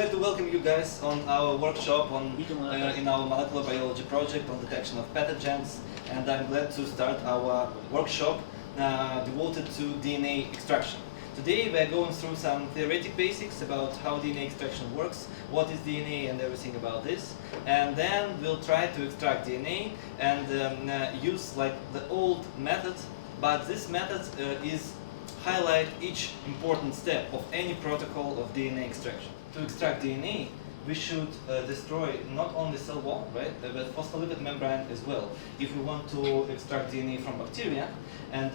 glad to welcome you guys on our workshop on in our molecular biology project on detection of pathogens, and I'm glad to start our workshop devoted to DNA extraction. Today we are going through some theoretic basics about how DNA extraction works, what is DNA and everything about this, and then we'll try to extract DNA and use like the old method, but this method is highlight each important step of any protocol of DNA extraction. To extract DNA, we should destroy not only cell wall, right, but phospholipid membrane as well. If we want to extract DNA from bacteria, and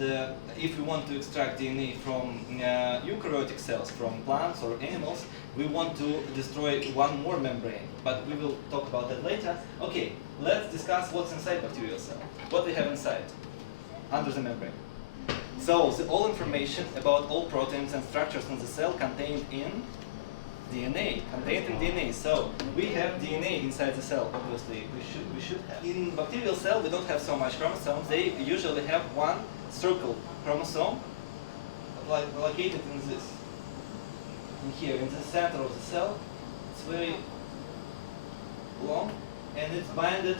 if we want to extract DNA from eukaryotic cells, from plants or animals, we want to destroy one more membrane. But we will talk about that later. Okay, let's discuss what's inside bacterial cell. What we have inside, under the membrane. So, all information about all proteins and structures in the cell contained in DNA. So, we have DNA inside the cell, obviously, we should have. In bacterial cell, we don't have so much chromosomes. They usually have one circle chromosome located in this. In here, in the center of the cell, it's very long, and it's binded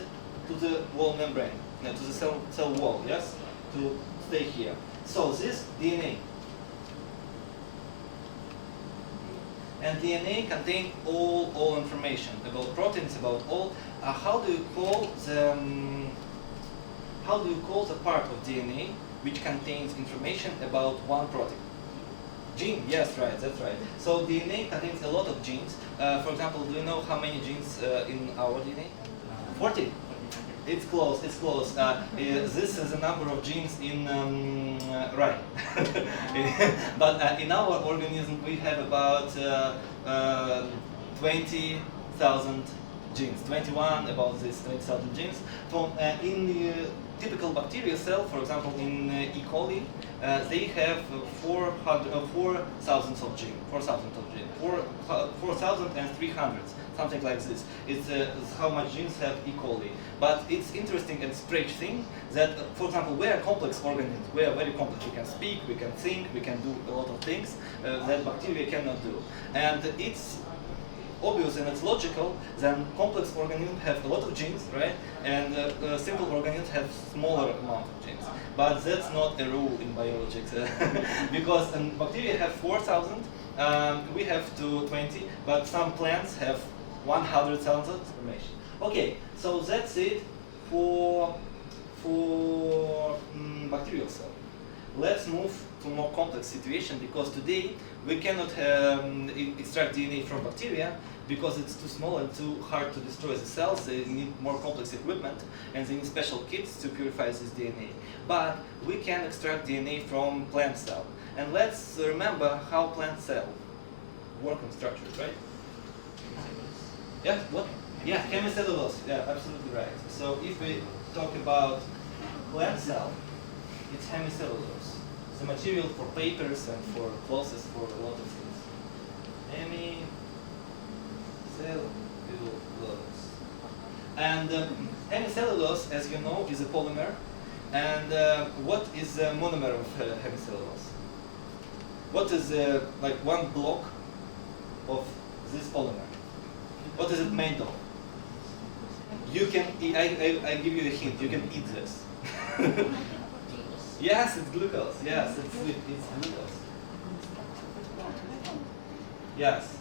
to the wall membrane, to the cell wall, yes? To stay here. So this DNA, and DNA contain all information about proteins, about all. How do you call the part of DNA which contains information about one protein? Gene. Yes, right. That's right. So DNA contains a lot of genes. For example, do you know how many genes in our DNA? 40. It's close, it's close. This is the number of genes in right. But in our organism we have about 20,000 genes. 21 about this 20,000 genes. From in the typical bacterial cell, for example in E. coli, they have 4,000 of genes. 4,300. Something like this. It's how much genes have E. coli. But it's interesting and strange thing that, for example, we are complex organisms. We are very complex. We can speak, we can think, we can do a lot of things that bacteria cannot do. And it's obvious and it's logical that complex organisms have a lot of genes, right? And simple organisms have smaller amount of genes. But that's not a rule in biology, because bacteria have 4,000. We have 220, but some plants have 100,000 information. Okay, so that's it for bacterial cell. Let's move to more complex situation, because today we cannot extract DNA from bacteria because it's too small and too hard to destroy the cells. They need more complex equipment and they need special kits to purify this DNA. But we can extract DNA from plant cell. And let's remember how plant cell work and structure, right? Yeah, what? Yeah, hemicellulose. Yeah, absolutely right. So if we talk about plant cell, it's hemicellulose. It's the material for papers and for clothes, for a lot of things. Hemicellulose. And hemicellulose, as you know, is a polymer. And what is the monomer of hemicellulose? What is like one block of this polymer? What is it made of? You can eat, I give you a hint, you can eat this. Yes, it's glucose. Yes, it's glucose. Yes,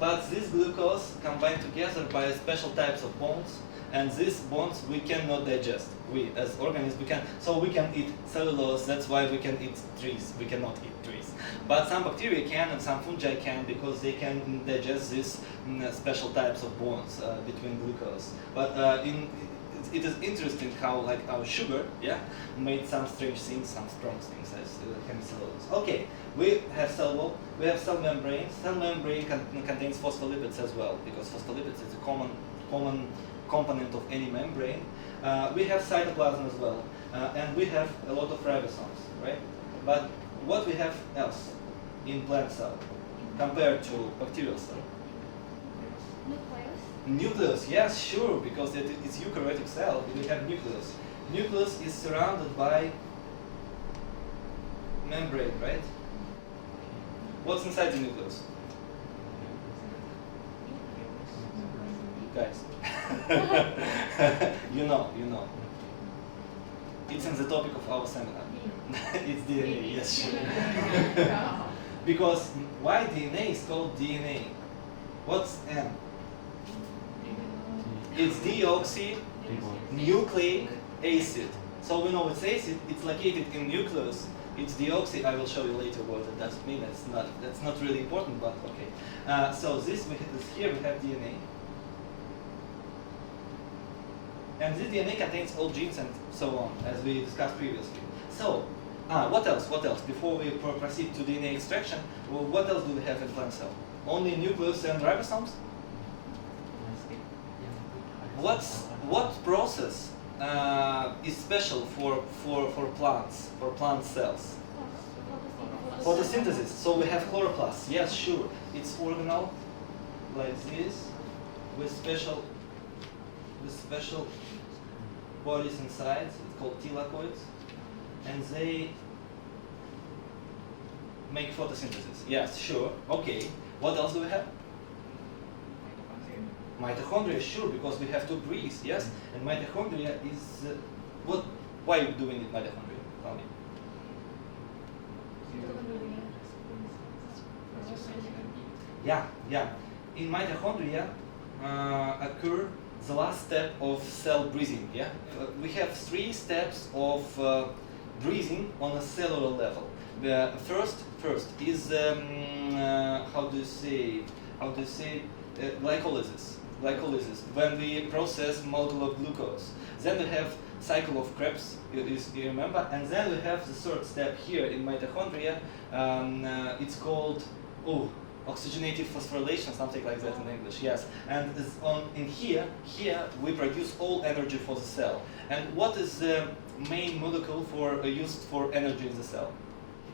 but this glucose combined together by special types of bonds, and these bonds we cannot digest. We, as organisms, we can. So we can eat cellulose. That's why we can eat trees. We cannot eat trees. But some bacteria can, and some fungi can, because they can digest these special types of bonds between glucose. But it is interesting how, like, our sugar, yeah, made some strange things, some strong things as hemicellulose. Okay, we have cell wall, we have cell membrane. Cell membrane contains phospholipids as well, because phospholipids is a common component of any membrane. We have cytoplasm as well, and we have a lot of ribosomes, right? But what we have else in plant cell compared to bacterial cell? Nucleus, yes, sure, because it's eukaryotic cell. We have nucleus. Nucleus is surrounded by membrane, right? What's inside the nucleus? guys. You know. It's in the topic of our seminar. It's DNA, yes, sure. Because why DNA is called DNA? What's N? It's deoxynucleic acid. So we know it's acid, it's located in nucleus. It's deoxy. I will show you later what that does mean. That's not really important, but okay. So here we have DNA. And this DNA contains all genes and so on, as we discussed previously. So, what else? Before we proceed to DNA extraction, well, what else do we have in plant cell? Only nucleus and ribosomes? What process is special for plants, for plant cells? Photosynthesis. So we have chloroplasts. Yes, sure. It's organelle like this with special bodies inside. It's called thylakoids, and they make photosynthesis. Yes, sure. Okay. What else do we have? Mitochondria, sure, because we have to breathe, yes? And mitochondria is why do we need mitochondria? Tell me. Yeah. In mitochondria occur the last step of cell breathing, yeah? We have 3 steps of breathing on a cellular level. The first is how do you say glycolysis, when we process molecular glucose. Then we have cycle of Krebs, you remember, and then we have the third step here in mitochondria. It's called oxygenative phosphorylation, something like that in English. Yes, and in here we produce all energy for the cell. And what is the main molecule used for energy in the cell?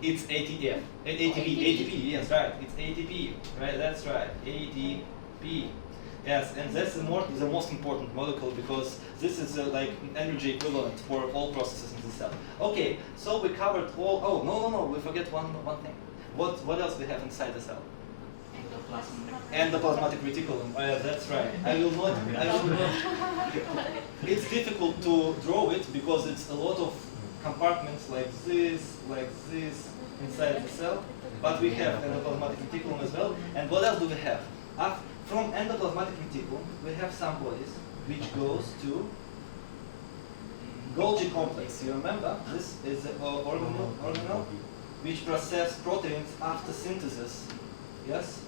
It's ATP. Yes, right. It's ATP. Right. That's right. ATP. Yes, and that's the most important molecule because this is like energy equivalent for all processes in the cell. Okay, so we covered all. Oh no, we forget one thing. What else we have inside the cell? Endoplasmatic reticulum. That's right. I will not. It's difficult to draw it because it's a lot of compartments like this inside the cell. But we have endoplasmatic reticulum as well. And what else do we have? From endoplasmatic reticulum, we have some bodies which goes to Golgi complex. You remember? This is the organelle which process proteins after synthesis. Yes?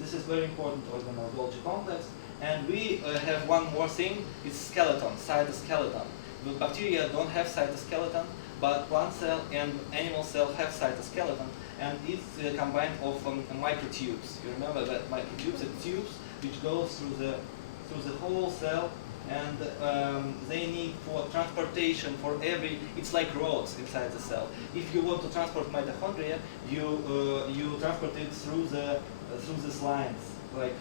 This is very important organelle, Golgi complex. And we have one more thing, it's skeleton, cytoskeleton. The bacteria don't have cytoskeleton, but plant cell and animal cell have cytoskeleton, and it's combined of microtubes. You remember that microtubes are tubes which go through the whole cell, and they need for transportation for it's like roads inside the cell. If you want to transport mitochondria, you transport it through these lines, like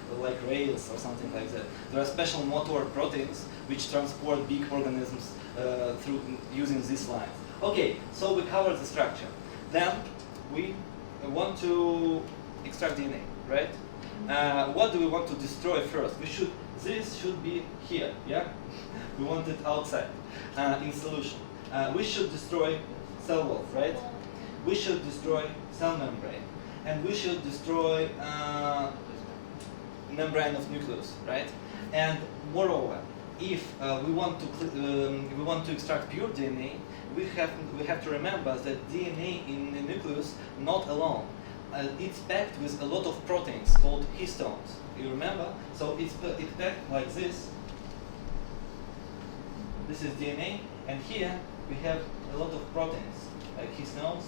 rails or something like that. There are special motor proteins which transport big organisms through using these lines. Okay, so we covered the structure. Then we want to extract DNA, right? What do we want to destroy first? This should be here, yeah? We want it outside, in solution. We should destroy cell wall, right? We should destroy cell membrane, and we should destroy membrane of nucleus, right? And moreover, if we want to extract pure DNA, we have to remember that DNA in the nucleus not alone. It's packed with a lot of proteins called histones. You remember? So it's packed like this. This is DNA, and here we have a lot of proteins like histones.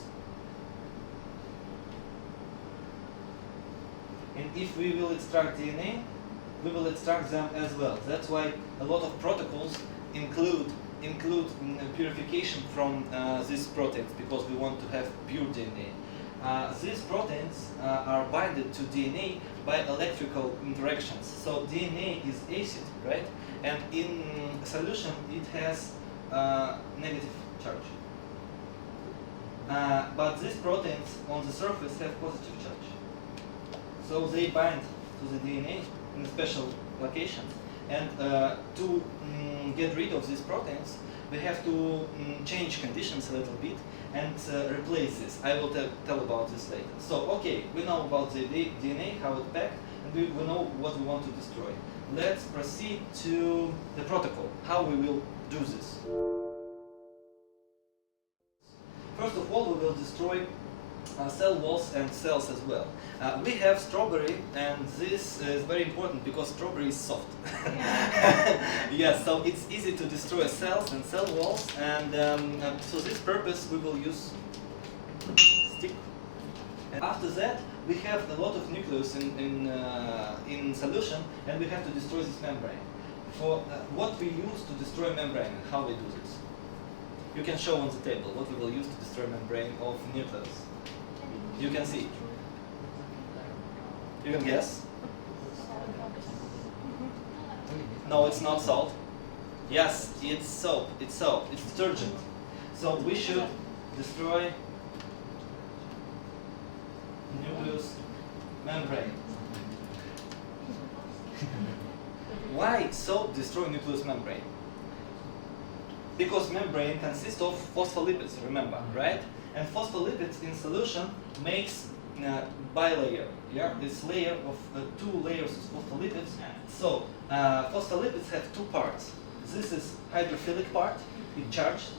And if we will extract DNA, we will extract them as well. That's why a lot of protocols include purification from these proteins, because we want to have pure DNA. These proteins are binded to DNA by electrical interactions. So DNA is acid, right? And in solution it has negative charge. But these proteins on the surface have positive charge. So they bind to the DNA in special locations, And to get rid of these proteins, we have to change conditions a little bit and replace this. I will tell about this later. So, okay, we know about the DNA, how it's packed, and we know what we want to destroy. Let's proceed to the protocol, how we will do this. First of all, we will destroy cell walls and cells as well. We have strawberry, and this is very important because strawberry is soft. Yes, so it's easy to destroy cells and cell walls, and for this purpose we will use stick. And after that, we have a lot of nucleus in solution, and we have to destroy this membrane. For what we use to destroy membrane and how we do this. You can show on the table what we will use to destroy membrane of nucleus. You can see. You can guess? No, it's not salt. Yes, it's soap. It's soap. It's detergent. So we should destroy nucleus membrane. Why soap destroy nucleus membrane? Because membrane consists of phospholipids, remember, right? And phospholipids in solution makes bilayer. Yeah, this layer of two layers of phospholipids. So phospholipids have two parts. This is hydrophilic part, it's charged,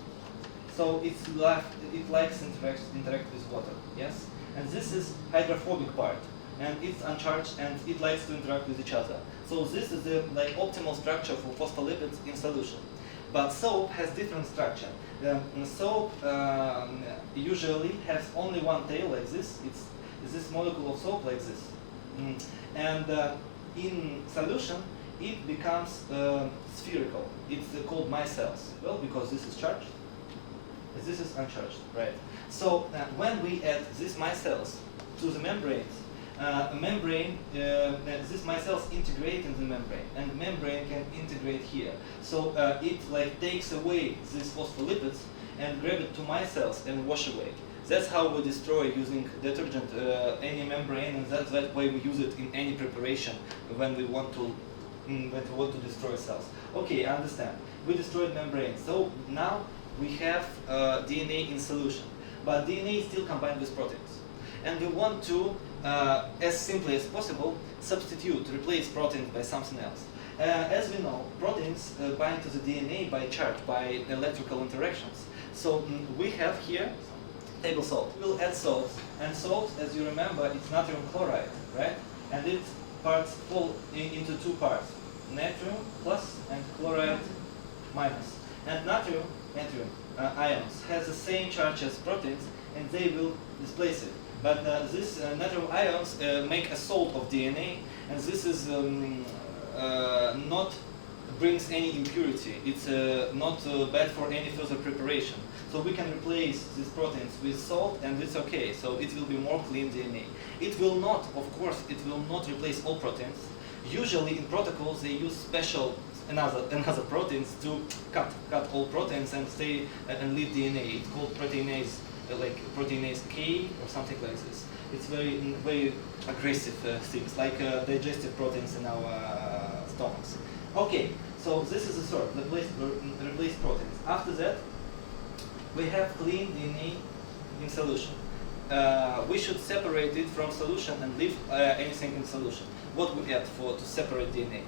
so it likes interact with water. Yes, and this is hydrophobic part, and it's uncharged and it likes to interact with each other. So this is the optimal structure for phospholipids in solution. But soap has different structure. Soap usually has only one tail like this. It's this molecule of soap like this. And in solution, it becomes spherical. It's called micelles. Well, because this is charged, this is uncharged, right? So when we add these micelles to the membranes, these micelles integrate in the membrane, and the membrane can integrate here. So it takes away these phospholipids and grab it to micelles and wash away. That's how we destroy using detergent any membrane, and that's that way we use it in any preparation when we want to destroy cells. Okay, I understand. We destroyed membrane. So now we have DNA in solution, but DNA is still combined with proteins, and we want to as simply as possible replace proteins by something else. As we know, proteins bind to the DNA by charge, by electrical interactions. So we have here table salt. We'll add salt, and salt, as you remember, it's natrium chloride, right? And its parts fall into two parts: natrium plus and chloride minus. And natrium ions has the same charge as proteins, and they will displace it. But these natrium ions make a salt of DNA, and this is not brings any impurity. It's not bad for any further preparation. So we can replace these proteins with salt, and it's okay. So it will be more clean DNA. It will not, of course, it will not replace all proteins. Usually in protocols they use special another proteins to cut all proteins and stay and leave DNA. It's called proteinase, like proteinase K or something like this. It's very aggressive things, like digestive proteins in our stomachs. Okay, so this is the third, replace proteins. After that, we have clean DNA in solution. We should separate it from solution and leave anything in solution. What we add to separate DNA?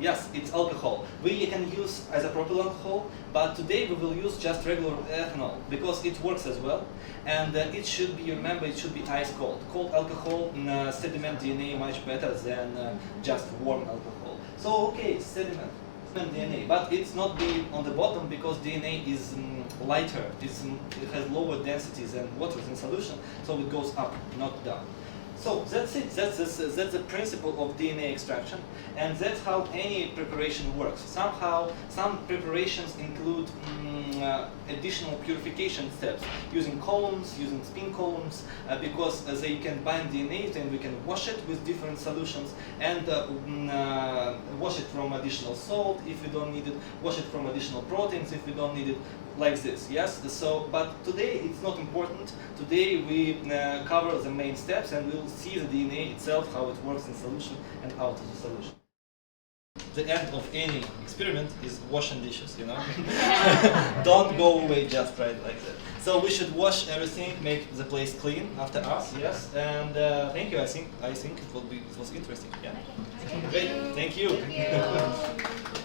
Yes, it's alcohol. We can use isopropyl alcohol, but today we will use just regular ethanol because it works as well. And it should be, remember, it should be ice cold. Cold alcohol sediment DNA much better than just warm alcohol. So okay, sediment DNA, but it's not be on the bottom because DNA is lighter. It has lower density than water in solution, so it goes up, not down. So that's it. That's the principle of DNA extraction, and that's how any preparation works. Somehow, some preparations include additional purification steps, using columns, using spin columns, because they can bind DNA, then we can wash it with different solutions, and wash it from additional salt if we don't need it, wash it from additional proteins if we don't need it, like this, yes? So, but today it's not important. Today we cover the main steps, and we'll see the DNA itself, how it works in solution and out of the solution. the end of any experiment is washing dishes, you know? Don't go away just right like that. So we should wash everything, make the place clean after us, yes. And thank you. I think it was interesting. Yeah. Okay. Great. Thank you. Thank you.